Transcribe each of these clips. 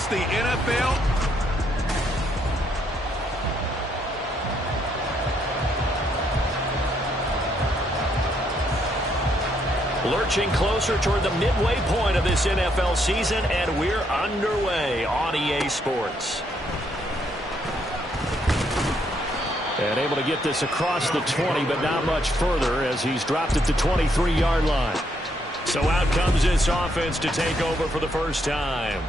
across the NFL. Lurching closer toward the midway point of this NFL season, and we're underway on EA Sports. And able to get this across the 20, but not much further as he's dropped it to 23-yard line. So out comes this offense to take over for the first time.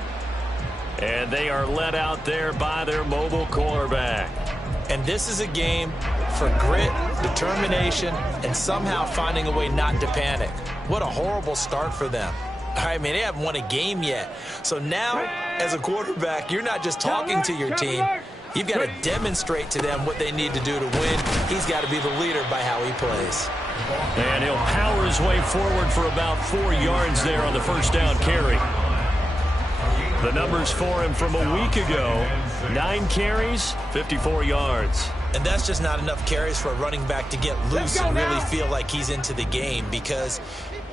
And they are led out there by their mobile quarterback. And this is a game for grit, determination, and somehow finding a way not to panic. What a horrible start for them. I mean, they haven't won a game yet. So now, as a quarterback, you're not just talking to your team. You've got to demonstrate to them what they need to do to win. He's got to be the leader by how he plays. And he'll power his way forward for about 4 yards there on the first down carry. The numbers for him from a week ago, 9 carries, 54 yards. And that's just not enough carries for a running back to get loose and really feel like he's into the game, because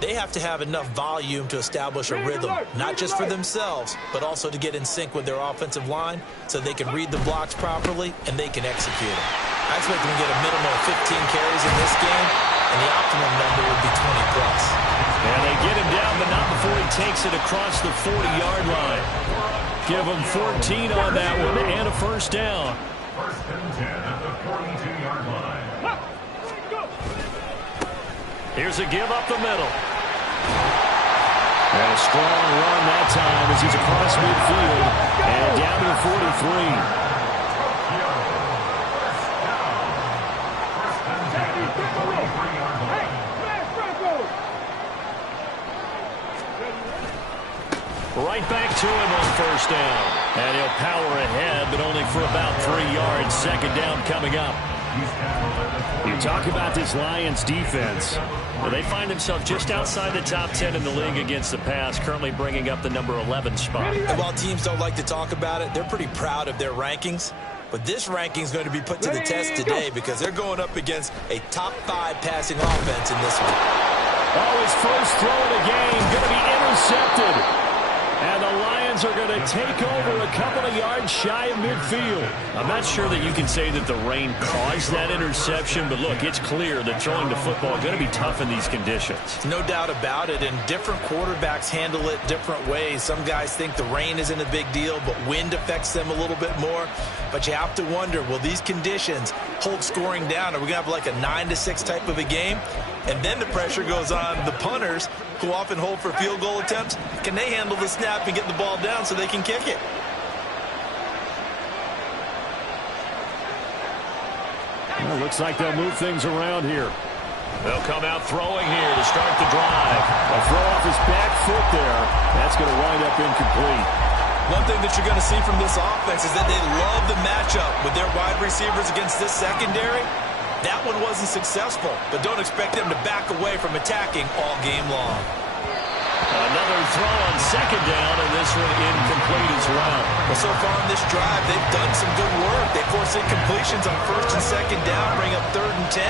they have to have enough volume to establish a rhythm, not just for themselves, but also to get in sync with their offensive line so they can read the blocks properly and they can execute them. I expect them to get a minimum of 15 carries in this game, and the optimum number would be 20+. And they get him down, but not before he takes it across the 40-yard line. Give him 14 on that one and a first down. First and 10 at the 42-yard line. Here's a give up the middle. And a strong run that time as he's across midfield and down to the 43. Right back to him on first down. And he'll power ahead, but only for about 3 yards. Second down coming up. You talk about this Lions defense. Well, they find themselves just outside the top 10 in the league against the pass, currently bringing up the number 11 spot. And while teams don't like to talk about it, they're pretty proud of their rankings. But this ranking is going to be put to the test today because they're going up against a top 5 passing offense in this one. Oh, his first throw of the game going to be intercepted. And the Lions are going to take over a couple of yards shy of midfield. I'm not sure that you can say that the rain caused that interception, but look, it's clear that throwing the football is going to be tough in these conditions. No doubt about it, and different quarterbacks handle it different ways. Some guys think the rain isn't a big deal, but wind affects them a little bit more. But you have to wonder, will these conditions hold scoring down? Are we going to have like a 9-6 type of a game? And then the pressure goes on the punters, who often hold for field goal attempts. Can they handle the snap and get the ball down so they can kick it? Well, looks like they'll move things around here. They'll come out throwing here to start the drive. A throw off his back foot there. That's going to wind up incomplete. One thing that you're going to see from this offense is that they love the matchup with their wide receivers against this secondary. That one wasn't successful, but don't expect them to back away from attacking all game long. Another throw on second down, and this one incomplete as well. Well, so far on this drive, they've done some good work. They force incompletions on first and second down, bring up 3rd and 10.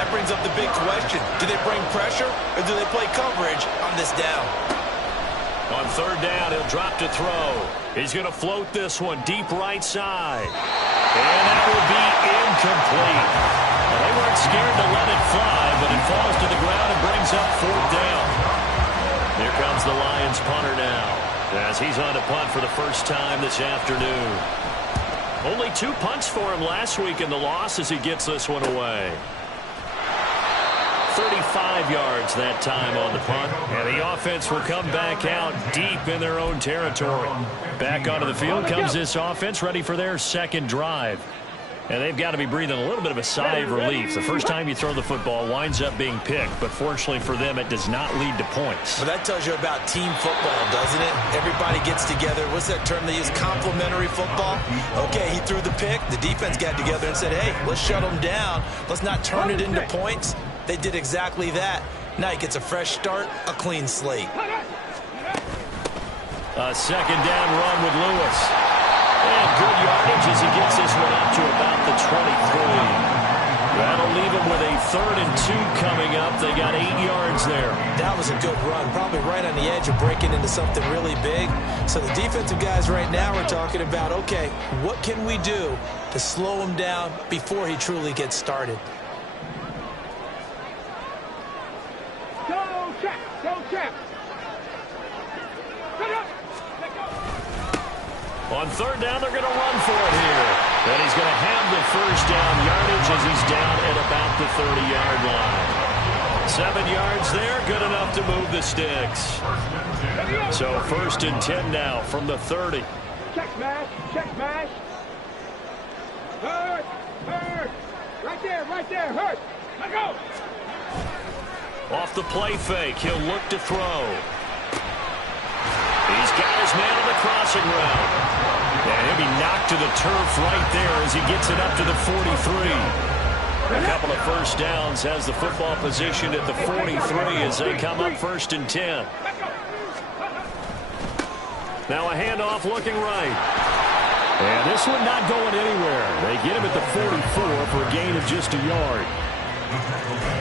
That brings up the big question. Do they bring pressure, or do they play coverage on this down? On 3rd down, he'll drop to throw. He's going to float this one deep right side. And that will be incomplete. Well, they weren't scared to let it fly, but it falls to the ground and brings up 4th down. Here comes the Lions punter now, as he's on to punt for the first time this afternoon. Only 2 punts for him last week in the loss as he gets this one away. 35 yards that time on the punt. And the offense will come back out deep in their own territory. Back onto the field comes this offense, ready for their second drive. And they've got to be breathing a little bit of a sigh of relief. The first time you throw the football winds up being picked, but fortunately for them, it does not lead to points. Well, that tells you about team football, doesn't it? Everybody gets together. What's that term they use? Complementary football? Okay, he threw the pick. The defense got together and said, hey, let's shut him down. Let's not turn it into points. They did exactly that. Now he gets a fresh start, a clean slate. A second down run with Lewis. And good yardage as he gets this one up to about the 23. That'll lead leave them with a 3rd and 2 coming up. They got 8 yards there. That was a good run, probably right on the edge of breaking into something really big. So the defensive guys right now are talking about, okay, what can we do to slow him down before he truly gets started? Go, check, go, check. On 3rd down, they're going to run for it here. And he's going to have the 1st down yardage as he's down at about the 30-yard line. 7 yards there, good enough to move the sticks. So 1st and 10 now from the 30. Check smash, Hurt, right there, hurt. Let go. Off the play fake, he'll look to throw. He's got his man on the crossing route. And he'll be knocked to the turf right there as he gets it up to the 43. A couple of 1st downs, has the football positioned at the 43 as they come up 1st and 10. Now a handoff looking right. And this one not going anywhere. They get him at the 44 for a gain of just a yard.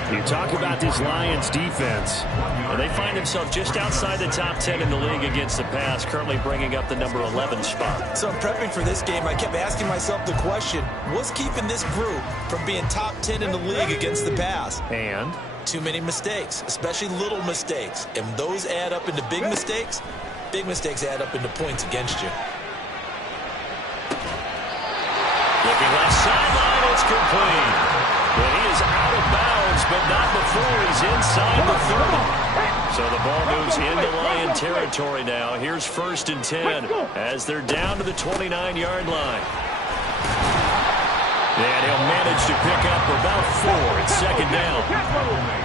You talk about this Lions defense, and they find themselves just outside the top 10 in the league against the pass, currently bringing up the number 11 spot. So prepping for this game, I kept asking myself the question, what's keeping this group from being top 10 in the league against the pass? And? Too many mistakes, especially little mistakes. And those add up into big mistakes. Big mistakes add up into points against you. Looking left sideline, it's complete. And he is out of bounds, but not before he's inside the 30. So the ball moves into Lion territory now. Here's 1st and 10 as they're down to the 29-yard line. And he'll manage to pick up about 4. It's 2nd down.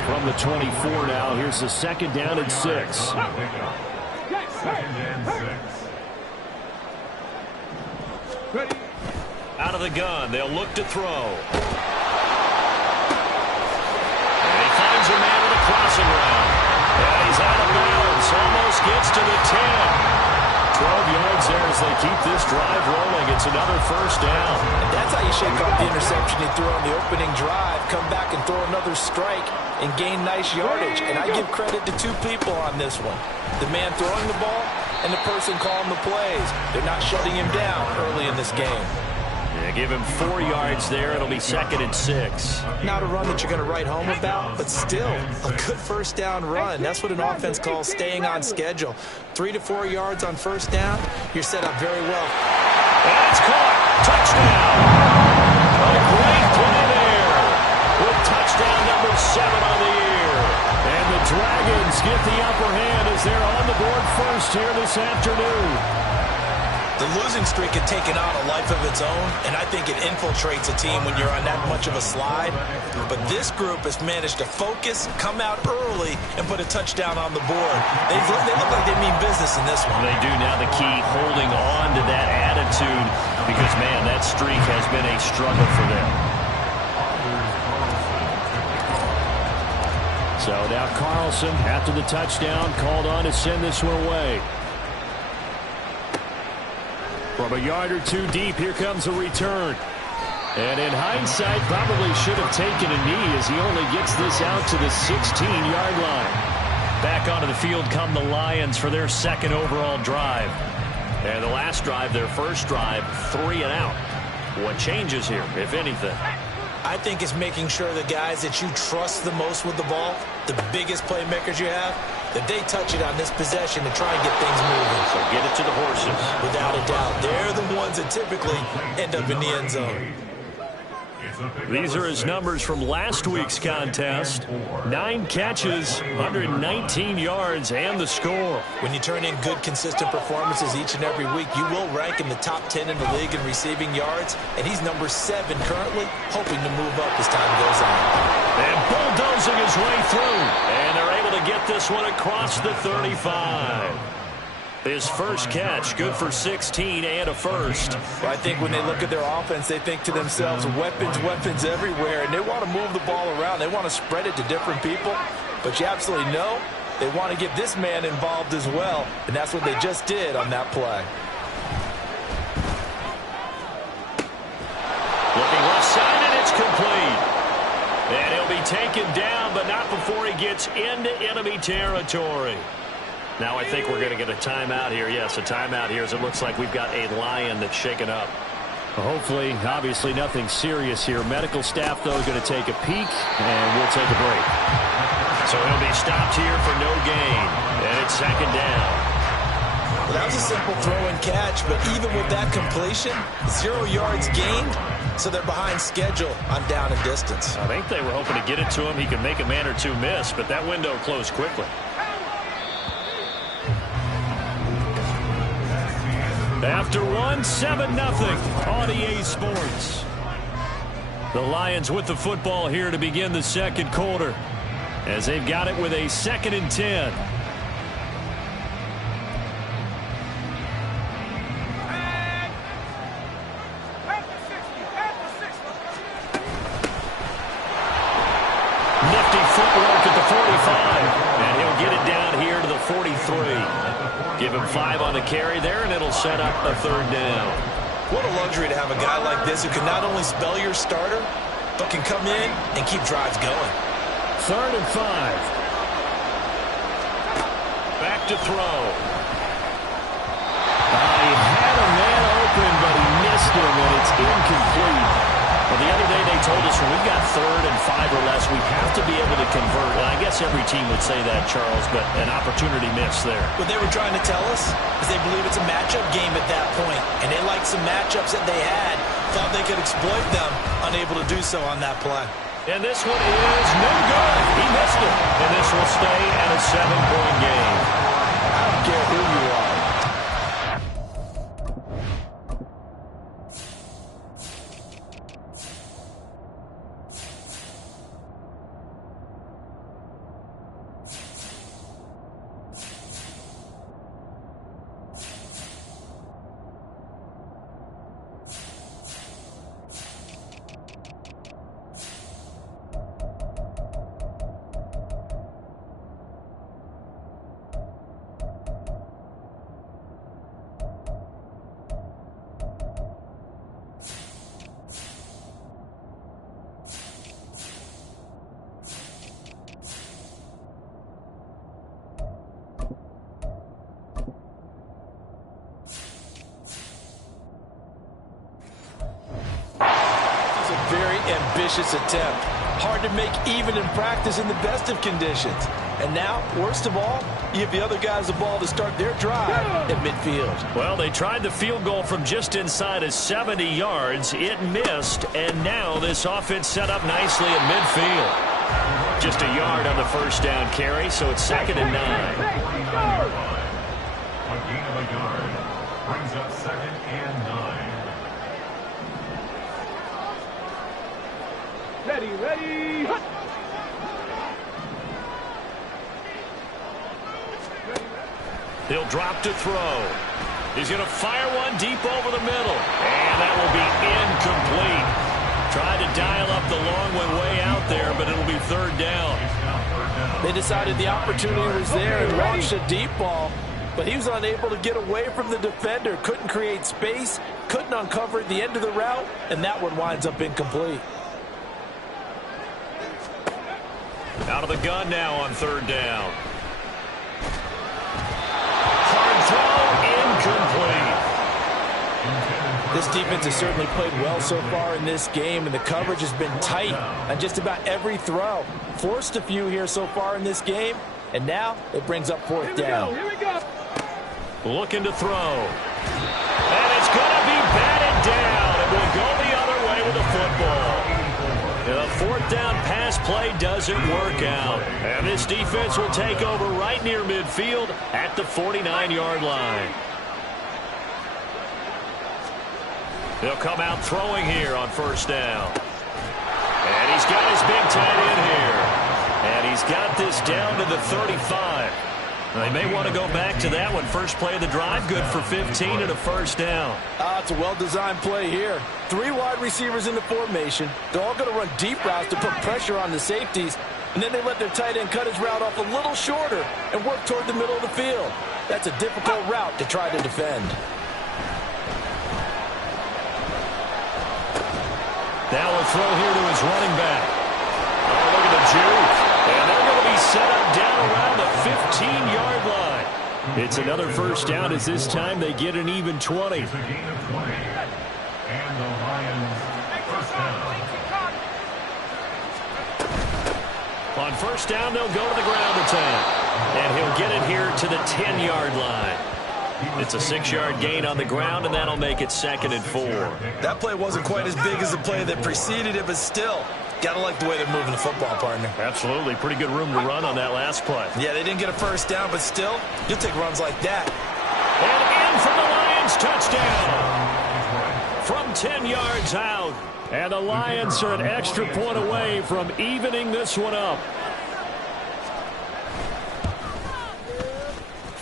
From the 24 now, here's the 2nd down and 6. 2nd and 6. Out of the gun, they'll look to throw. A man with a crossing route. And he's out of bounds. Almost gets to the 10. 12 yards there as they keep this drive rolling. It's another 1st down. And that's how you shake off the interception he threw on the opening drive. Come back and throw another strike and gain nice yardage. And I give credit to 2 people on this one. The man throwing the ball and the person calling the plays. They're not shutting him down early in this game. Yeah, give him 4 yards there. It'll be 2nd and 6. Not a run that you're going to write home about, but still a good 1st down run. That's what an offense calls staying on schedule. 3 to 4 yards on 1st down, you're set up very well. And it's caught. Touchdown. A great play there with touchdown number 7 on the year. And the Dragons get the upper hand as they're on the board first here this afternoon. The losing streak had taken on a life of its own, and I think it infiltrates a team when you're on that much of a slide. But this group has managed to focus, come out early, and put a touchdown on the board. They look like they mean business in this one. They do. Now the key, holding on to that attitude, because, man, that streak has been a struggle for them. So now Carlson, after the touchdown, called on to send this one away. From a yard or 2 deep, here comes a return. And in hindsight, probably should have taken a knee as he only gets this out to the 16-yard line. Back onto the field come the Lions for their 2nd overall drive. And the last drive, their 1st drive, 3 and out. What changes here, if anything? I think it's making sure the guys that you trust the most with the ball, the biggest playmakers you have, that they touch it on this possession to try and get things moving. So get it to the horses. Without a doubt. They're the ones that typically end up in the end zone. These are his numbers from last week's contest. 9 catches, 119 yards, and the score. When you turn in good, consistent performances each and every week, you will rank in the top 10 in the league in receiving yards, and he's number 7 currently, hoping to move up as time goes on. And bulldozing his way through, and they're able to get this one across the 35. His first catch, good for 16 and a 1st. Well, I think when they look at their offense, they think to themselves, weapons, weapons everywhere, and they want to move the ball around. They want to spread it to different people, but you absolutely know they want to get this man involved as well, and that's what they just did on that play. Looking left side, and it's complete. taken down, but not before he gets into enemy territory. Now I think we're going to get a timeout here. Yes, a timeout here as it looks like we've got a Lion that's shaken up. Hopefully, obviously nothing serious here. Medical staff, though, is going to take a peek, and we'll take a break. So he'll be stopped here for no gain, and it's second down. Well, that was a simple throw and catch, but even with that completion, 0 yards gained, so they're behind schedule on down and distance. I think they were hoping to get it to him. He could make a man or two miss, but that window closed quickly. After one, 7-0 on EA Sports. The Lions with the football here to begin the second quarter, as they've got it with a 2nd and 10. Nifty footwork at the 45, and he'll get it down here to the 43. Give him 5 on the carry there, and it'll set up a 3rd down. What a luxury to have a guy like this who can not only spell your starter, but can come in and keep drives going. 3rd and 5. Back to throw. He had a man open, but he missed him, and it's incomplete. Well, the other day they told us when we've got 3rd and 5 or less, we have to be able to convert. And I guess every team would say that, Charles, but an opportunity missed there. What they were trying to tell us is they believe it's a matchup game at that point, and they liked some matchups that they had, thought they could exploit them, unable to do so on that play. And this one is no good. He missed it. And this will stay at a 7-point game. I don't care who you are. Ambitious attempt. Hard to make even in practice in the best of conditions. And now, worst of all, you have the other guys the ball to start their drive at midfield. Well, they tried the field goal from just inside of 70 yards. It missed, and now this offense set up nicely at midfield. Just a yard on the 1st down carry, so it's 2nd and 9. A gain of a yard brings up 2nd and 9. Ready. He'll drop to throw. He's going to fire one deep over the middle. And that will be incomplete. Tried to dial up the long one way out there, but it'll be 3rd down. They decided the opportunity was there and launched a deep ball, but he was unable to get away from the defender. Couldn't create space, couldn't uncover at the end of the route, and that one winds up incomplete. Out of the gun now on 3rd down. Hard throw, incomplete. This defense has certainly played well so far in this game, and the coverage has been tight on just about every throw. Forced a few here so far in this game, and now it brings up 4th down. Here we go. Looking to throw. And it's going to be batted down. It will go the other way with the football. The 4th down pass play doesn't work out. And this defense will take over right near midfield at the 49-yard line. They'll come out throwing here on 1st down. And he's got his big tight end here. And he's got this down to the 35. They may want to go back to that one. First play of the drive, good for 15 and a 1st down. It's a well-designed play here. 3 wide receivers in the formation. They're all going to run deep routes to put pressure on the safeties. And then they let their tight end cut his route off a little shorter and work toward the middle of the field. That's a difficult route to try to defend. Now we'll throw here to his running back. Oh, look at the It's another first down as this time they get an even 20. It's a gain of 20. And the Lions first down. On first down, they'll go to the ground attack. And he'll get it here to the 10-yard line. It's a 6-yard gain on the ground, and that'll make it 2nd and 4. That play wasn't quite as big as the play that preceded it, but still, got to like the way they're moving the football, partner. Absolutely. Pretty good room to run on that last play. Yeah, they didn't get a first down, but still, you'll take runs like that. And in for the Lions, touchdown. From 10 yards out. And the Lions are an extra point away from evening this one up.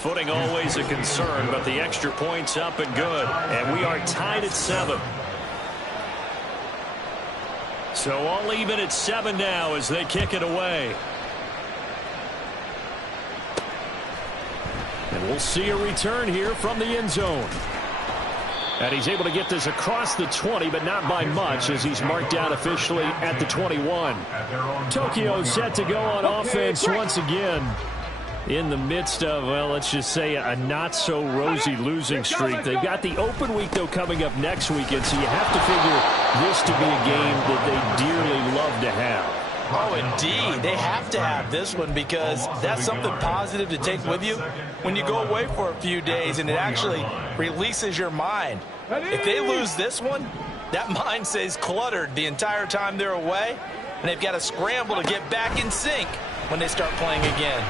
Footing always a concern, but the extra point's up and good. And we are tied at 7. So all even at 7 now as they kick it away. And we'll see a return here from the end zone. And he's able to get this across the 20, but not by much as he's marked down officially at the 21. Tokyo set to go on offense once again. In the midst of, well, let's just say a not-so-rosy losing streak. They've got the open week, though, coming up next weekend, so you have to figure this to be a game that they dearly love to have. Oh, indeed. They have to have this one because that's something positive to take with you when you go away for a few days, and it actually releases your mind. If they lose this one, that mind stays cluttered the entire time they're away, and they've got to scramble to get back in sync when they start playing again.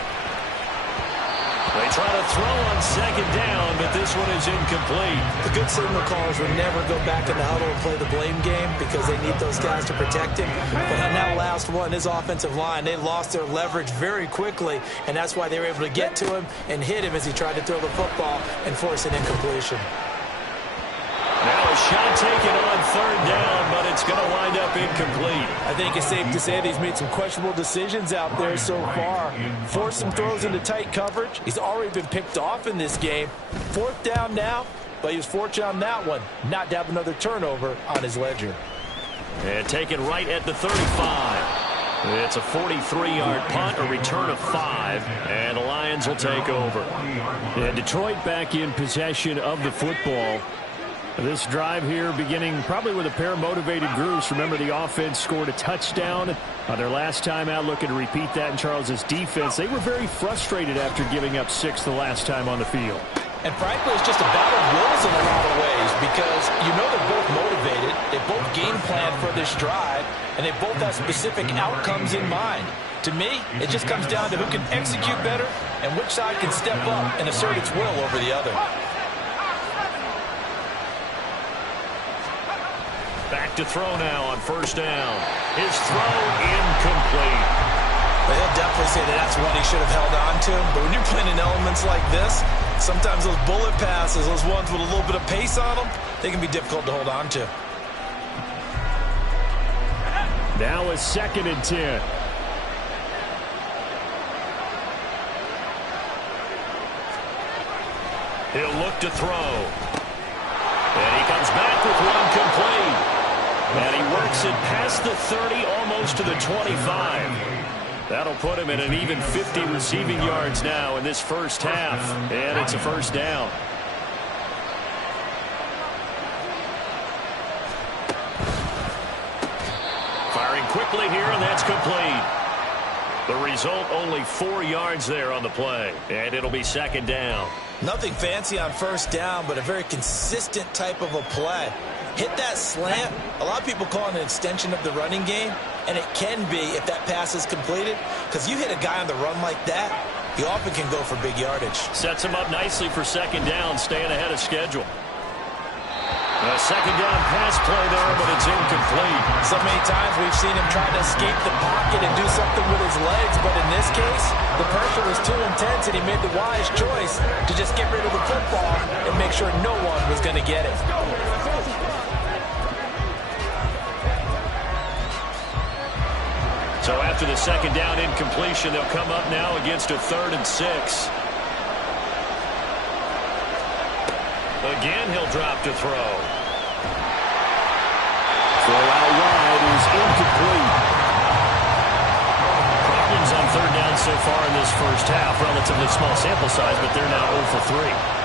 They try to throw on 2nd down, but this one is incomplete. The good signal callers would never go back in the huddle and play the blame game because they need those guys to protect him. But on that last one, his offensive line, they lost their leverage very quickly, and that's why they were able to get to him and hit him as he tried to throw the football and force an incompletion. Now a shot taken on 3rd down, but it's going to wind up incomplete. I think it's safe to say that he's made some questionable decisions out there so far. Forced some throws into tight coverage. He's already been picked off in this game. 4th down now, but he was fortunate on that one not to have another turnover on his ledger. And taken right at the 35. It's a 43-yard punt, a return of 5, and the Lions will take over. And Detroit back in possession of the football. This drive here beginning probably with a pair of motivated groups. Remember, the offense scored a touchdown on their last time out, looking to repeat that in Charles's defense. They were very frustrated after giving up 6 the last time on the field. And frankly, it's just a battle of wills in a lot of ways because you know they're both motivated. They both game plan for this drive, and they both have specific outcomes in mind. To me, it just comes down to who can execute better and which side can step up and assert its will over the other. Back to throw now on 1st down. His throw incomplete. But he'll definitely say that that's one he should have held on to. But when you're playing in elements like this, sometimes those bullet passes, those ones with a little bit of pace on them, they can be difficult to hold on to. Now a 2nd and 10. He'll look to throw. And he comes back with one complete. And he works it past the 30, almost to the 25. That'll put him at an even 50 receiving yards now in this first half. And it's a 1st down. Firing quickly here, and that's complete. The result, only 4 yards there on the play. And it'll be 2nd down. Nothing fancy on 1st down, but a very consistent type of a play. Hit that slant. A lot of people call it an extension of the running game, and it can be if that pass is completed, because you hit a guy on the run like that, he often can go for big yardage. Sets him up nicely for 2nd down, staying ahead of schedule. A 2nd down pass play there, but it's incomplete. So many times we've seen him try to escape the pocket and do something with his legs, but in this case, the pressure was too intense, and he made the wise choice to just get rid of the football and make sure no one was going to get it. So after the 2nd down incompletion, they'll come up now against a 3rd and 6. Again, he'll drop to throw. Throw out wide is incomplete. Problems on 3rd down so far in this first half, relatively small sample size, but they're now 0 for 3.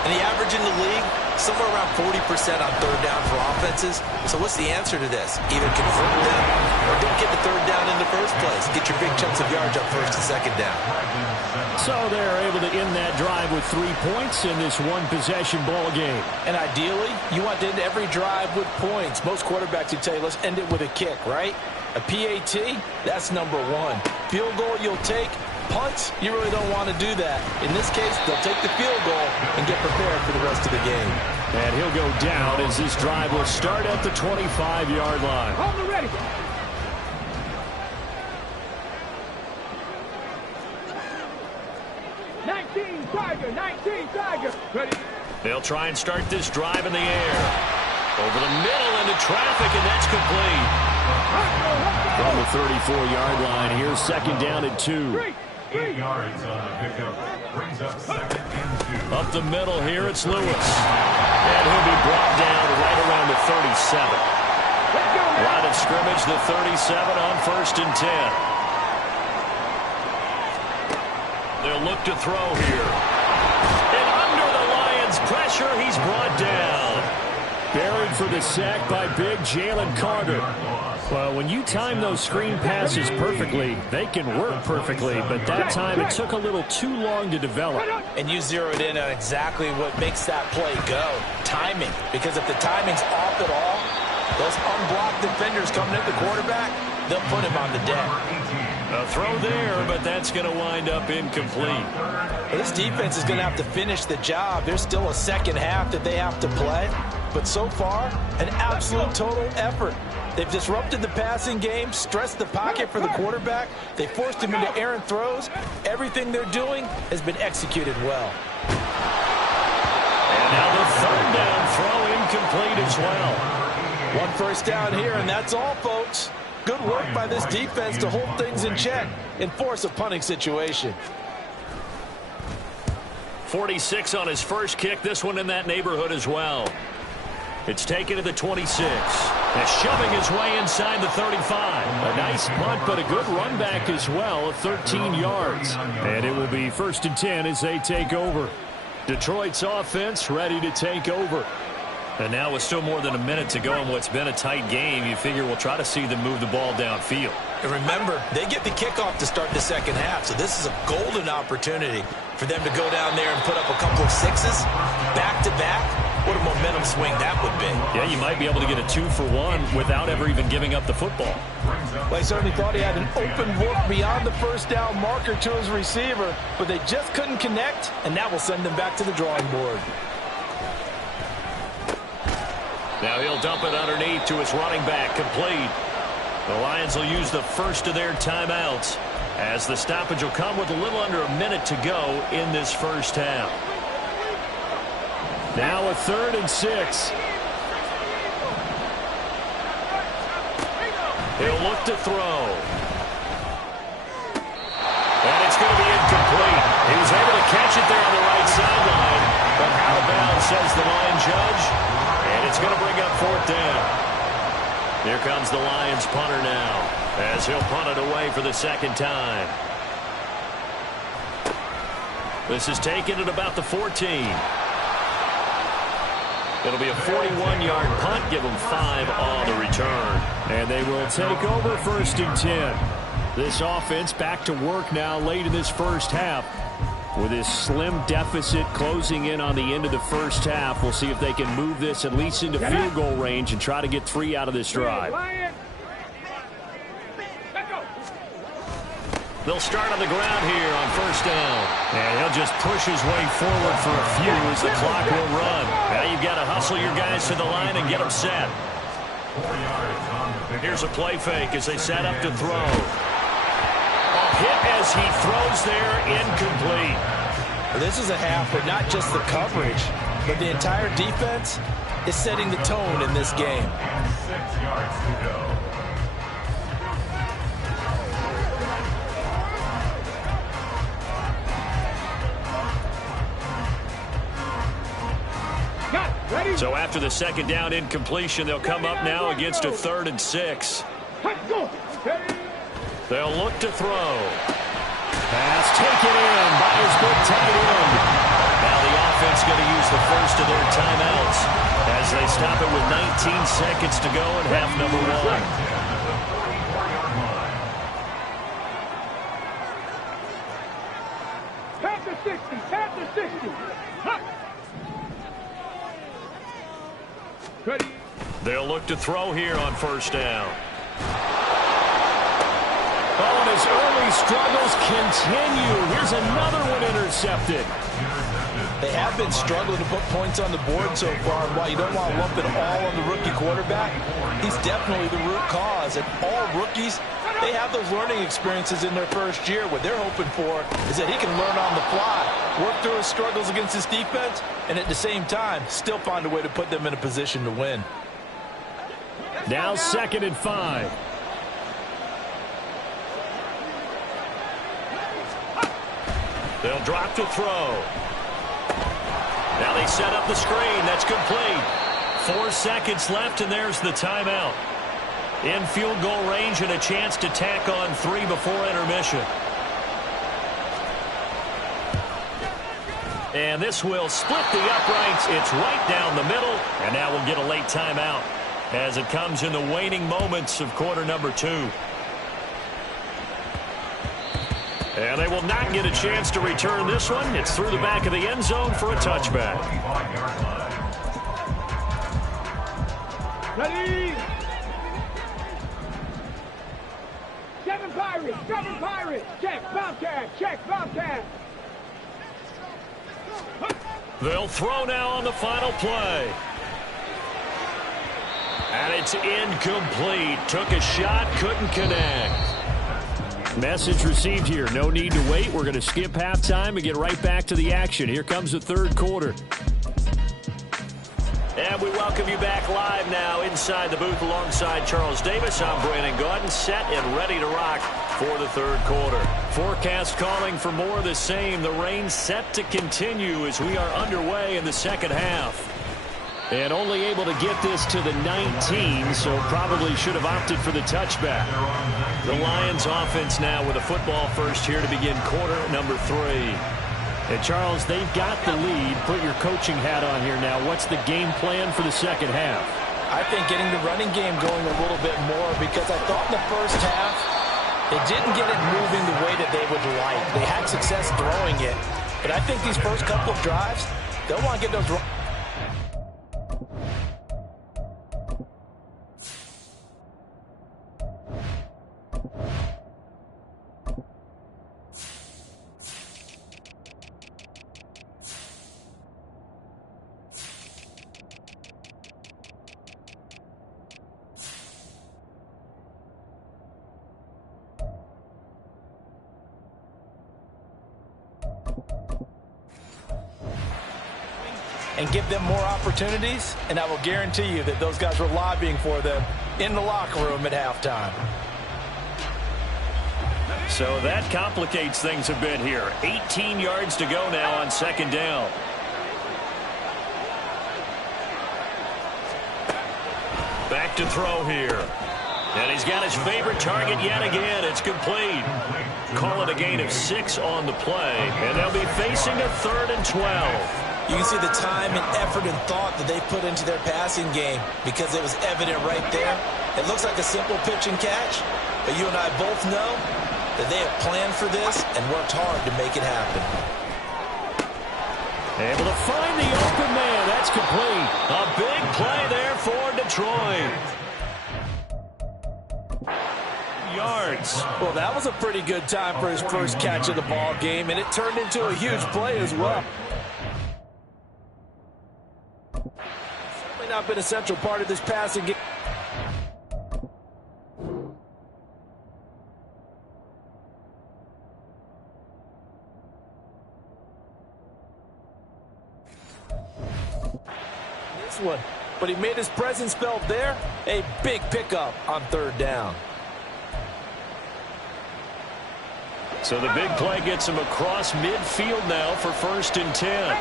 And the average in the league, somewhere around 40% on third down for offenses. So what's the answer to this? Either convert them or don't get the third down in the first place. Get your big chunks of yards up first and second down. So they're able to end that drive with 3 points in this one-possession ball game. And ideally, you want to end every drive with points. Most quarterbacks would tell you, let's end it with a kick, right? A PAT, that's number one. Field goal you'll take. Punts, you really don't want to do that. In this case, they'll take the field goal and get prepared for the rest of the game. And he'll go down as this drive will start at the 25-yard line. On the ready. Tiger. Ready. They'll try and start this drive in the air. Over the middle into traffic, and that's complete. From the 34-yard line, here's second down and 2. 8 yards on the pickup. Brings up second and 2. Up the middle here, it's Lewis. And he'll be brought down right around the 37. Line of scrimmage, the 37 on 1st and 10. They'll look to throw here. And under the Lions' pressure, he's brought down. Buried for the sack by big Jalen Carter. Well, when you time those screen passes perfectly, they can work perfectly, but that time it took a little too long to develop. And you zeroed in on exactly what makes that play go. Timing. Because if the timing's off at all, those unblocked defenders coming at the quarterback, they'll put him on the deck. A throw there, but that's going to wind up incomplete. Well, this defense is going to have to finish the job. There's still a second half that they have to play. But so far, an absolute total effort. They've disrupted the passing game, stressed the pocket for the quarterback. They forced him into errant throws. Everything they're doing has been executed well. And now the third down throw incomplete as well. One first down here, and that's all, folks. Good work by this defense to hold things in check and force a punting situation. 46 on his first kick. This one in that neighborhood as well. It's taken to the 26. And shoving his way inside the 35. A nice punt, but a good run back as well of 13 yards. And it will be 1st and 10 as they take over. Detroit's offense ready to take over. And now with still more than a minute to go in what's been a tight game, you figure we'll try to see them move the ball downfield. And remember, they get the kickoff to start the second half, so this is a golden opportunity for them to go down there and put up a couple of sixes back-to-back. What a momentum swing that would be. Yeah, you might be able to get a 2-for-1 without ever even giving up the football. Well, he certainly thought he had an open look beyond the first down marker to his receiver, but they just couldn't connect, and that will send them back to the drawing board. Now he'll dump it underneath to his running back, complete. The Lions will use the first of their timeouts as the stoppage will come with a little under a minute to go in this first half. Now a 3rd and 6. He'll look to throw. And it's going to be incomplete. He was able to catch it there on the right sideline, but out of bounds, says the line judge. And it's going to bring up 4th down. Here comes the Lions punter now as he'll punt it away for the second time. This is taken at about the 14. It'll be a 41-yard punt. Give them 5 on the return. And they will take over 1st and 10. This offense back to work now late in this first half. With this slim deficit closing in on the end of the first half, we'll see if they can move this at least into field goal range and try to get 3 out of this drive. They'll start on the ground here on 1st down. And he'll just push his way forward for a few as the clock will run. Now you've got to hustle your guys to the line and get them set. Here's a play fake as they set up to throw. A hit as he throws there, incomplete. This is a half where not just the coverage, but the entire defense is setting the tone in this game. 6 yards to go. So after the second down incompletion, they'll come up now against a 3rd and 6. They'll look to throw. Pass taken in by his big tight end. Now the offense going to use the first of their timeouts as they stop it with 19 seconds to go in half number 1. Panther 60, Panther 60. Huh. Ready. They'll look to throw here on first down. Oh, and his early struggles continue. Here's another one intercepted. They have been struggling to put points on the board so far. And while you don't want to lump it all on the rookie quarterback, he's definitely the root cause. And all rookies, they have those learning experiences in their first year. What they're hoping for is that he can learn on the fly, work through his struggles against his defense, and at the same time, still find a way to put them in a position to win. Now 2nd and 5. They'll drop to throw. Now they set up the screen. That's complete. 4 seconds left, and there's the timeout. In field goal range and a chance to tack on 3 before intermission. And this will split the uprights. It's right down the middle, and now we'll get a late timeout as it comes in the waning moments of quarter number 2. And they will not get a chance to return this one. It's through the back of the end zone for a touchback. Ready. 7 Pirates, 7 Pirates. Check, Bobcat, check, Bobcat. They'll throw now on the final play. And it's incomplete. Took a shot, couldn't connect. Message received here. No need to wait. We're going to skip halftime and get right back to the action. Here comes the third quarter. And we welcome you back live now inside the booth alongside Charles Davis. I'm Brandon Gaudin, set and ready to rock for the third quarter. Forecast calling for more of the same. The rain set to continue as we are underway in the second half. And only able to get this to the 19, so probably should have opted for the touchback. The Lions offense now with a football first here to begin quarter number 3. And Charles, they've got the lead. Put your coaching hat on here now. What's the game plan for the second half? I think getting the running game going a little bit more, because I thought in the first half they didn't get it moving the way that they would like. They had success throwing it, but I think these first couple of drives, they'll want to get those. And give them more opportunities, and I will guarantee you that those guys were lobbying for them in the locker room at halftime. So that complicates things a bit here. 18 yards to go now on second down. Back to throw here. And he's got his favorite target yet again. It's complete. Call it a gain of 6 on the play, and they'll be facing a 3rd and 12. You can see the time and effort and thought that they put into their passing game, because it was evident right there. It looks like a simple pitch and catch, but you and I both know that they have planned for this and worked hard to make it happen. Able to find the open man. That's complete. A big play there for Detroit. Yards. Well, that was a pretty good time for his first catch of the ball game, and it turned into a huge play as well. Not been a central part of this passing game. This one, but he made his presence felt there. A big pickup on 3rd down. So the big play gets him across midfield now for 1st and 10.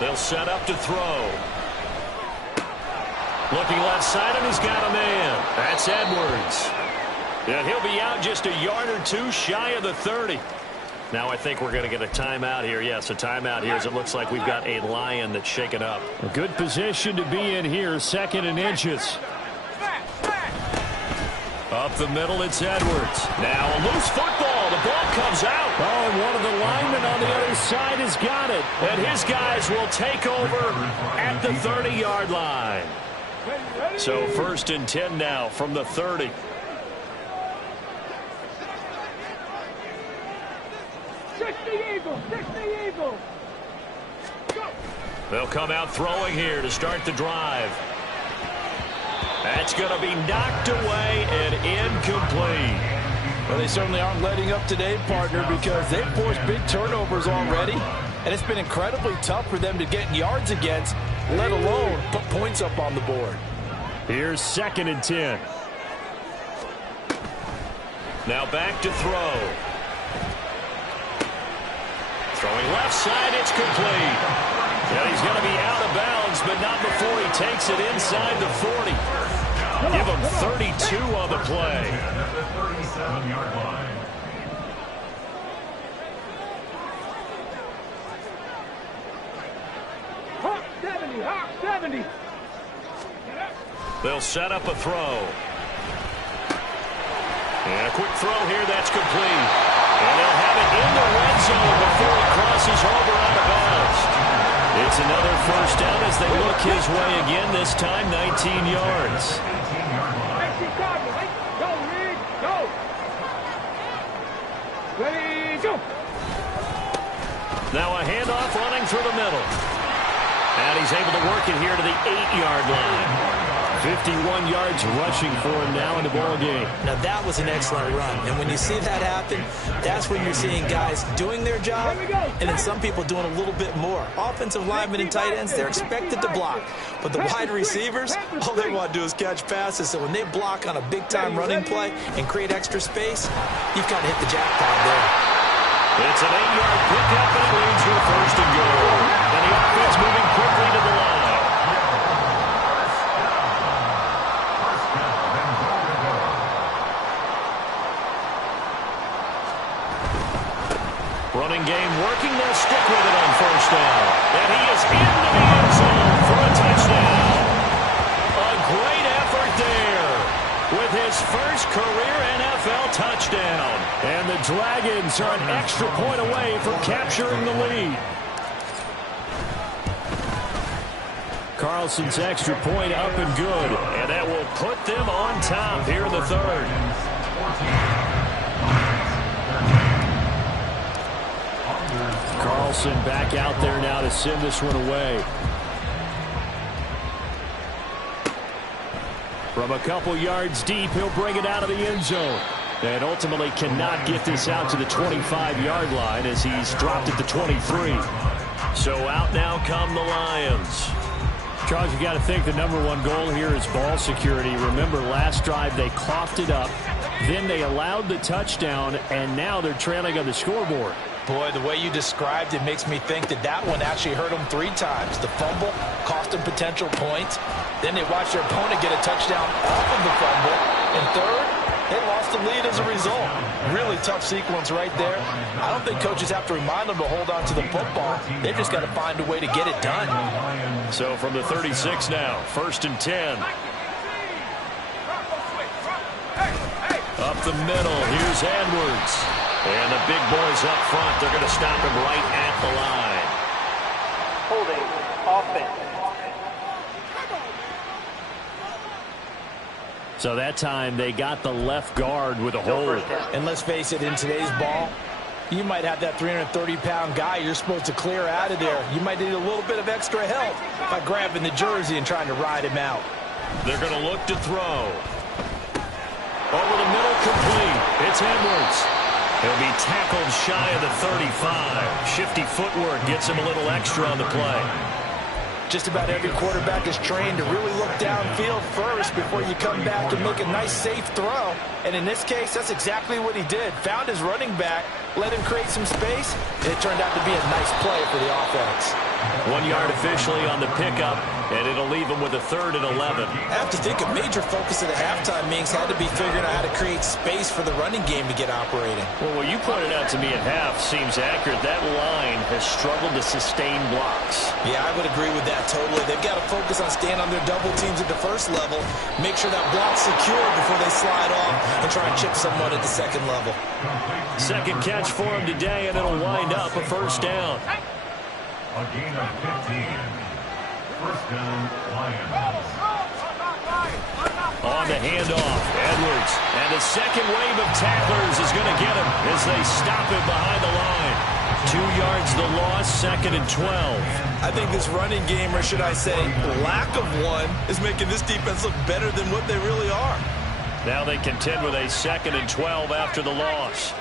They'll set up to throw. Looking left side, and he's got a man. That's Edwards. And he'll be out just a yard or two shy of the 30. Now I think we're going to get a timeout here. Yes, a timeout here as it looks like we've got a Lion that's shaken up. A good position to be in here, 2nd and inches. Up the middle, it's Edwards. Now a loose football. The ball comes out. Oh, and one of the linemen on the other side has got it. And his guys will take over at the 30-yard line. So 1st and 10 now from the 30. They'll come out throwing here to start the drive. That's going to be knocked away and incomplete. Well, they certainly aren't letting up today, partner, because they've forced big turnovers already. And it's been incredibly tough for them to get yards against, let alone put points up on the board. Here's 2nd and 10. Now back to throw. Throwing left side, it's complete. And he's going to be out of bounds, but not before he takes it inside the 40. Give him 32 on the play. At the 37-yard line. Hawk 70, Hawk 70. They'll set up a throw. And a quick throw here, that's complete. And they'll have it in the red zone before he crosses over out of bounds. It's another 1st down as they look his way again, this time 19 yards. Go, Reed, go. Ready, go. Now a handoff running through the middle. And he's able to work it here to the 8-yard line. 51 yards rushing for him now in the ball game. Now that was an excellent run. And when you see that happen, that's when you're seeing guys doing their job and then some people doing a little bit more. Offensive linemen and tight ends, they're expected to block. But the wide receivers, all they want to do is catch passes. So when they block on a big-time running play and create extra space, you've got to hit the jackpot there. It's an 8-yard pickup, and it leads to a 1st and goal. And the offense moving quickly to the line. Running game working. They'll stick with it on 1st down. And he is into the end zone for a touchdown. A great effort there with his first career NFL touchdown. And the Dragons are an extra point away from capturing the lead. Carlson's extra point up and good. And that will put them on top here in the 3rd. Carlson back out there now to send this one away. From a couple yards deep, he'll bring it out of the end zone. And ultimately cannot get this out to the 25-yard line as he's dropped at the 23. So out now come the Lions. Charles, you got to think the #1 goal here is ball security. Remember, last drive they coughed it up. Then they allowed the touchdown, and now they're trailing on the scoreboard. Boy, the way you described it makes me think that that one actually hurt them 3 times. The fumble cost them potential points. Then they watched their opponent get a touchdown off of the fumble. And 3rd, they lost the lead as a result. Really tough sequence right there. I don't think coaches have to remind them to hold on to the football. They've just got to find a way to get it done. So from the 36 now, 1st and 10. Up the middle, here's Edwards. And the big boys up front, they're going to stop him right at the line. Holding offense. So that time they got the left guard with a hold. And let's face it, in today's ball, you might have that 330-pound guy you're supposed to clear out of there. You might need a little bit of extra help by grabbing the jersey and trying to ride him out. They're going to look to throw. Over the middle, complete. It's Edwards. He'll be tackled shy of the 35. Shifty footwork gets him a little extra on the play. Just about every quarterback is trained to really look downfield first before you come back and make a nice, safe throw. And in this case, that's exactly what he did. Found his running back, let him create some space, and it turned out to be a nice play for the offense. 1 yard officially on the pickup. and it'll leave them with a 3rd and 11. I have to think a major focus of the halftime, Minks, had to be figuring out how to create space for the running game to get operating. Well, what you pointed out to me at half seems accurate. That line has struggled to sustain blocks. Yeah, I would agree with that totally. They've got to focus on staying on their double teams at the first level, make sure that block's secure before they slide off and try and chip someone at the second level. Second catch for him today, and it'll wind up a 1st down. A gain of 15. 1st down, Lions. On the handoff, Edwards. And the second wave of tacklers is going to get him as they stop him behind the line. 2 yards the loss, 2nd and 12. I think this running game, or should I say lack of one, is making this defense look better than what they really are. Now they contend with a 2nd and 12 after the loss.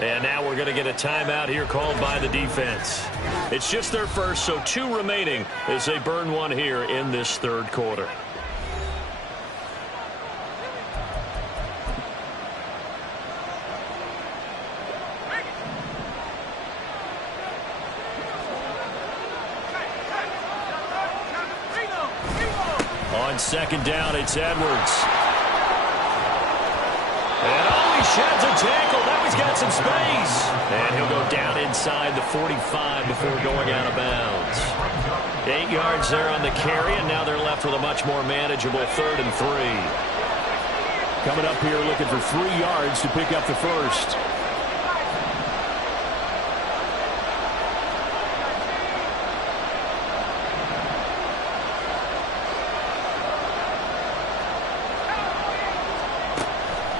And now we're going to get a timeout here called by the defense. It's just their first, so 2 remaining as they burn one here in this 3rd quarter. On 2nd down, it's Edwards. And he sheds a tackle. Now he's got some space. And he'll go down inside the 45 before going out of bounds. 8 yards there on the carry, and now they're left with a much more manageable 3rd and 3. Coming up here looking for 3 yards to pick up the first.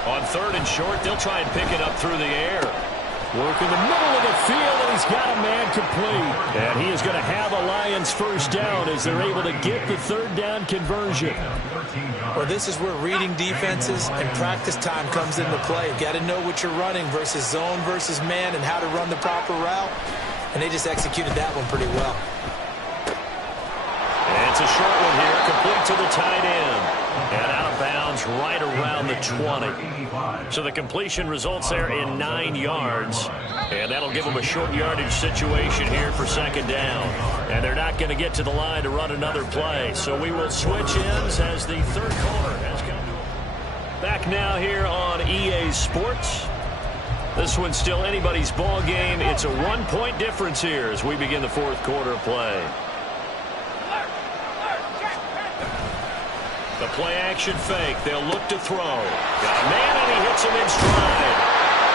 On 3rd and short, they'll try and pick it up through the air. Work in the middle of the field, and he's got a man complete. And he is going to have a Lions 1st down as they're able to get the 3rd down conversion. Well, this is where reading defenses and practice time comes into play. You've got to know what you're running versus zone versus man and how to run the proper route. And they just executed that one pretty well. And it's a short one here, complete to the tight end. And out of bounds right around the 20. So the completion results there in 9 yards. And that'll give them a short yardage situation here for 2nd down. And they're not going to get to the line to run another play. So we will switch ends as the 3rd quarter has come to a... Back now here on EA Sports. This one's still anybody's ball game. It's a 1-point difference here as we begin the 4th quarter of play. The play-action fake. They'll look to throw. Got a man, and he hits him in stride.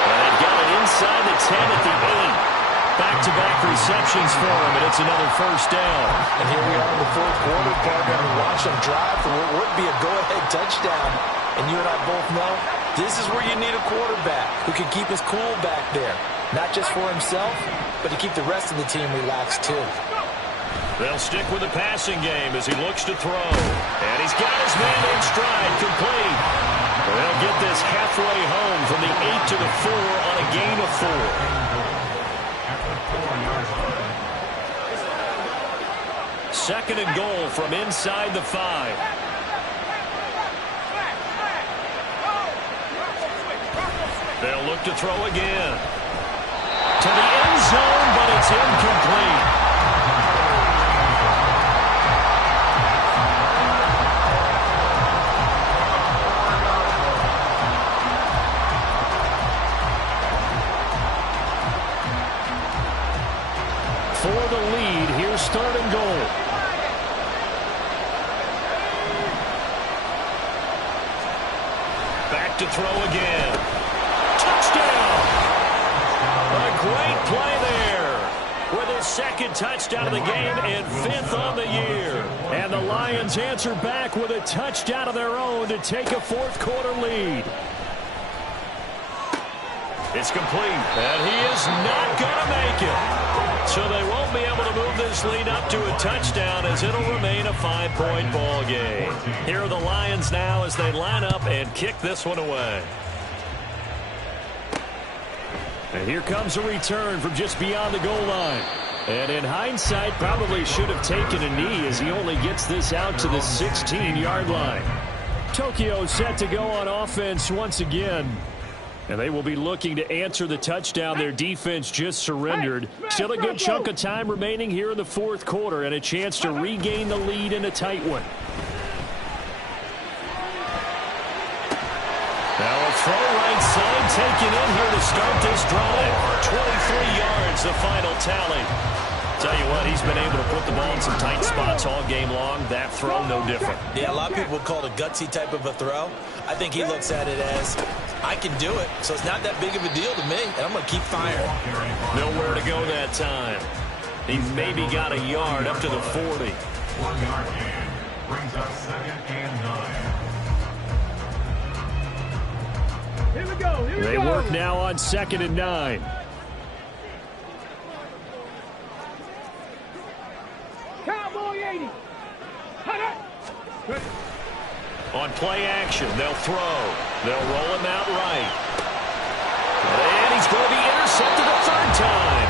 And they've got it inside the 10 at the 8. Back-to-back receptions for him, and it's another 1st down. And here we are in the 4th quarter, partner, and watch them drive for what would be a go-ahead touchdown. And you and I both know this is where you need a quarterback who can keep his cool back there. Not just for himself, but to keep the rest of the team relaxed, too. They'll stick with the passing game as he looks to throw. And he's got his man in stride, complete. They'll get this halfway home from the 8 to the 4 on a gain of 4. 2nd and goal from inside the 5. They'll look to throw again. To the end zone, but it's incomplete. For the lead, here's 3rd and goal. Back to throw again. Touchdown! A great play there with his 2nd touchdown of the game and 5th on the year. And the Lions answer back with a touchdown of their own to take a 4th quarter lead. It's complete, and he is not going to make it. So they won't be able to move this lead up to a touchdown as it'll remain a 5-point ball game. Here are the Lions now as they line up and kick this one away. And here comes a return from just beyond the goal line. And in hindsight, probably should have taken a knee as he only gets this out to the 16-yard line. Tokyo set to go on offense once again. And they will be looking to answer the touchdown their defense just surrendered. Still a good chunk of time remaining here in the fourth quarter and a chance to regain the lead in a tight one. Now a throw right side taken in here to start this drive. 23 yards, the final tally. Tell you what, he's been able to put the ball in some tight spots all game long. That throw, no different. Yeah, a lot of people would call it a gutsy type of a throw. I think he looks at it as, I can do it, so it's not that big of a deal to me, and I'm going to keep firing. Nowhere to go that time. He maybe got a yard up to the 40. 1 yard gain brings up 2nd and 9. Here we go. Here we go. They work now on 2nd and 9. Cowboy 80. On play action, they'll throw. They'll roll him out right. And he's going to be intercepted a third time.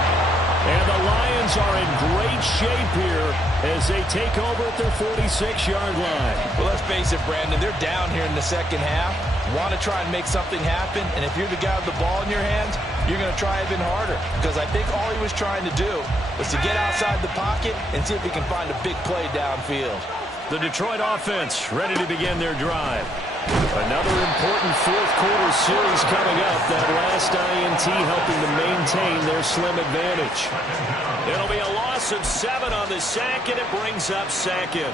And the Lions are in great shape here as they take over at their 46-yard line. Well, let's face it, Brandon, they're down here in the second half. Want to try and make something happen, and if you're the guy with the ball in your hands, you're going to try even harder. Because I think all he was trying to do was to get outside the pocket and see if he can find a big play downfield. The Detroit offense ready to begin their drive. Another important fourth quarter series coming up. That last INT helping to maintain their slim advantage. It'll be a loss of 7 on the sack, and it brings up 2nd.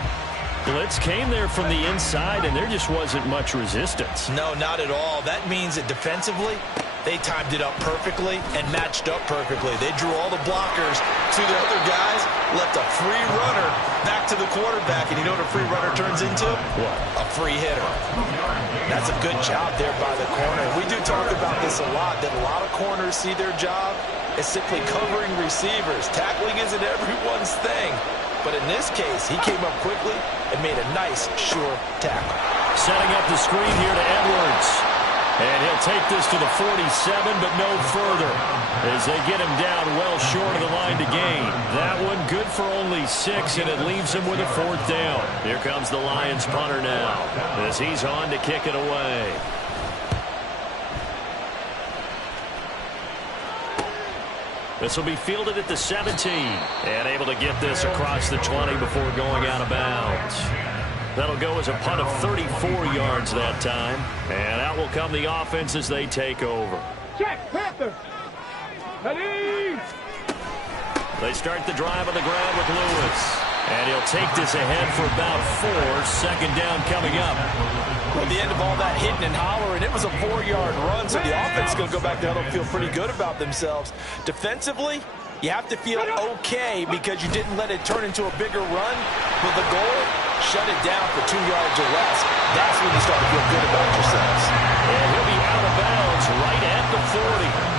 Blitz came there from the inside, and there just wasn't much resistance. No, not at all. That means that defensively, they timed it up perfectly and matched up perfectly. They drew all the blockers to the other guys, left a free runner back to the quarterback. And you know what a free runner turns into? What? A free hitter. That's a good job there by the corner. We do talk about this a lot, that a lot of corners see their job as simply covering receivers. Tackling isn't everyone's thing. But in this case, he came up quickly and made a nice, sure tackle. Setting up the screen here to Edwards. And he'll take this to the 47, but no further, as they get him down well short of the line to gain. That one good for only 6, and it leaves him with a 4th down. Here comes the Lions punter now, as he's on to kick it away. This will be fielded at the 17, and able to get this across the 20 before going out of bounds. That'll go as a punt of 34 yards that time. And out will come the offense as they take over. Check, Panther. Ready. They start the drive on the ground with Lewis. And he'll take this ahead for about 4. 2nd down coming up. At the end of all that hitting and hollering, it was a 4-yard run, so the offense is going to go back there and feel pretty good about themselves. Defensively, you have to feel okay because you didn't let it turn into a bigger run with the goal. Shut it down for 2 yards or less. That's when you start to feel good about yourselves. And he'll be out of bounds right at the 40.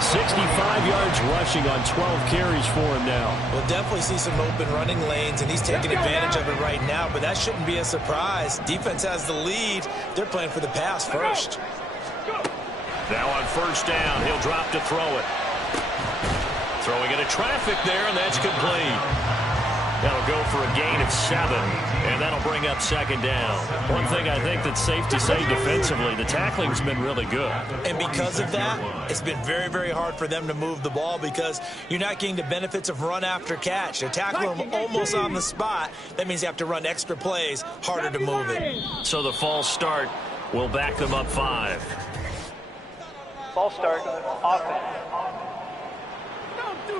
65 yards rushing on 12 carries for him now. We'll definitely see some open running lanes, and he's taking advantage of it right now, but that shouldn't be a surprise. Defense has the lead. They're playing for the pass first. Now on 1st down, he'll drop to throw it. Throwing into traffic there, and that's complete. That'll go for a gain of 7, and that'll bring up 2nd down. One thing I think that's safe to say defensively, the tackling's been really good. And because of that, it's been very, very hard for them to move the ball because you're not getting the benefits of run after catch. They're tackling them almost on the spot. That means you have to run extra plays, harder to move it. So the false start will back them up 5. False start, offense.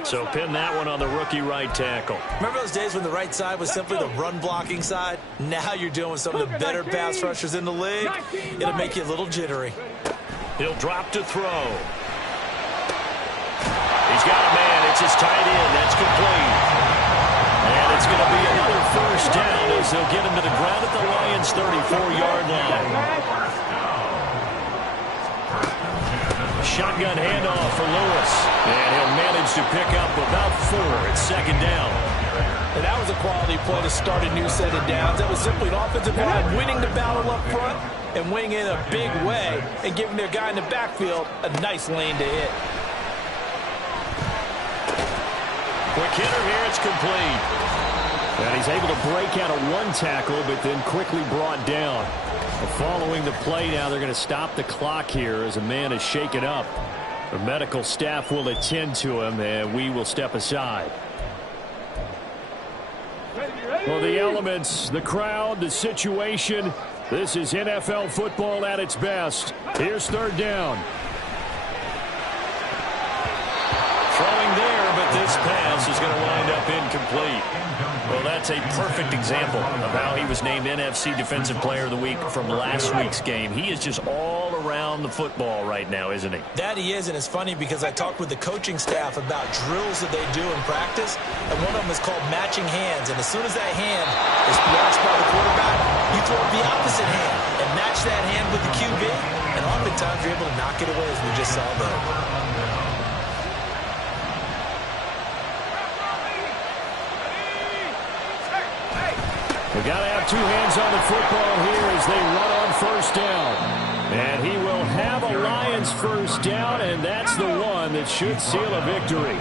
So pin that one on the rookie right tackle. Remember those days when the right side was simply the run-blocking side? Now you're dealing with some of the better pass rushers in the league. It'll make you a little jittery. He'll drop to throw. He's got a man. It's his tight end. That's complete. And it's going to be another 1st down as they'll get him to the ground at the Lions' 34-yard line. Shotgun handoff for Lewis. And he'll manage to pick up about 4. It's 2nd down. And that was a quality play to start a new set of downs. That was simply an offensive line winning the battle up front and winning in a big way and giving their guy in the backfield a nice lane to hit. Quick hitter here. It's complete. And he's able to break out of one tackle, but then quickly brought down. Following the play now, they're going to stop the clock here as a man is shaken up. The medical staff will attend to him, and we will step aside. Well, the elements, the crowd, the situation, this is NFL football at its best. Here's third down. Throwing there, but this pass is going to wind up incomplete. Well, that's a perfect example of how he was named NFC Defensive Player of the Week from last week's game. He is just all around the football right now, isn't he? That he is, and it's funny because I talked with the coaching staff about drills that they do in practice, and one of them is called matching hands. And as soon as that hand is watched by the quarterback, you throw the opposite hand and match that hand with the QB, and oftentimes you're able to knock it away, as we just saw there. We've got to have two hands on the football here as they run on first down. And he will have a Lions first down, and that's the one that should seal a victory.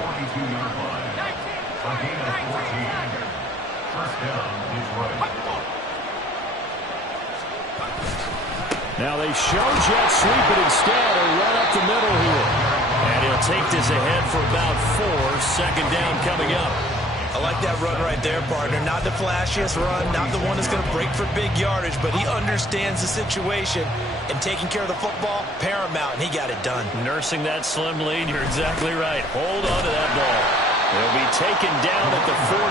Now they show jet sweep it instead and run up the middle here. And he'll take this ahead for about 4. Second down coming up. I like that run right there, partner. Not the flashiest run, not the one that's going to break for big yardage, but he understands the situation, and taking care of the football, paramount, and he got it done. Nursing that slim lead, you're exactly right. Hold on to that ball. He'll be taken down at the 48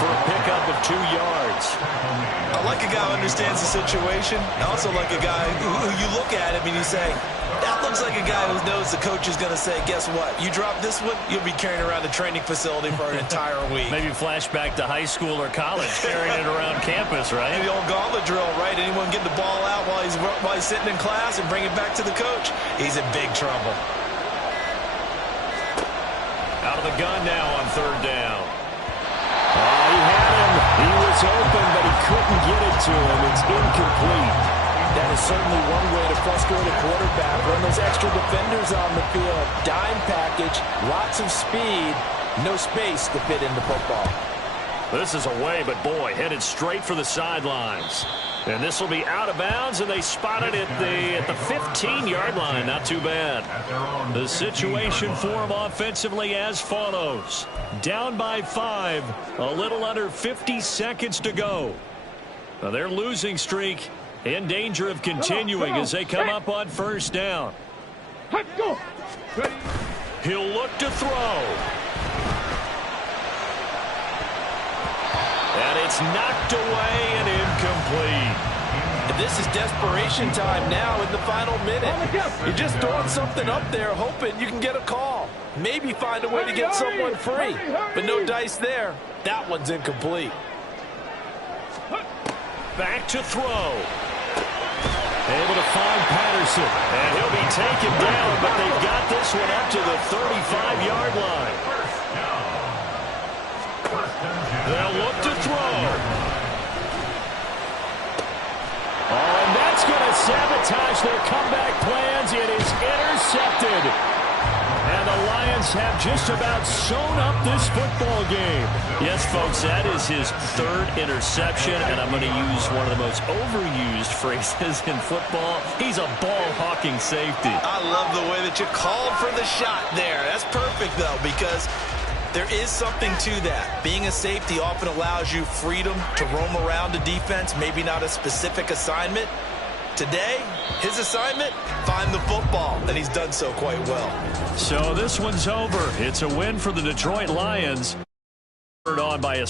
for a pickup of 2 yards. I like a guy who understands the situation. I also like a guy who you look at him and you say, that looks like a guy who knows the coach is going to say, guess what? You drop this one, you'll be carrying around the training facility for an entire week. Maybe flashback to high school or college, carrying it around campus, right? And the old gauntlet drill, right? Anyone get the ball out while he's sitting in class and bring it back to the coach? He's in big trouble. Out of the gun now on third down. He had him. He was open, but he couldn't get it to him. It's incomplete. That is certainly one way to frustrate a quarterback. Run those extra defenders on the field. Dime package, lots of speed, no space to fit in the football. This is away, but boy, headed straight for the sidelines. And this will be out of bounds, and they spotted it at the 15-yard line. Not too bad. The situation for them offensively as follows. Down by 5, a little under 50 seconds to go. Now their losing streak in danger of continuing as they come up on first down. He'll look to throw. And it's knocked away and incomplete. And this is desperation time now in the final minute. You're just throwing something up there, hoping you can get a call. Maybe find a way to get someone free. But no dice there. That one's incomplete. Back to throw. Able to find Patterson. And he'll be taken down, but they've got this one up to the 35-yard line. They'll look to throw. Oh, and that's going to sabotage their comeback plans. It is intercepted. And the Lions have just about sewn up this football game. Yes, folks, that is his 3rd interception, and I'm going to use one of the most overused phrases in football. He's a ball-hawking safety. I love the way that you called for the shot there. That's perfect, though, because there is something to that. Being a safety often allows you freedom to roam around the defense, maybe not a specific assignment. Today, his assignment, find the football, and he's done so quite well. So this one's over. It's a win for the Detroit Lions. On by a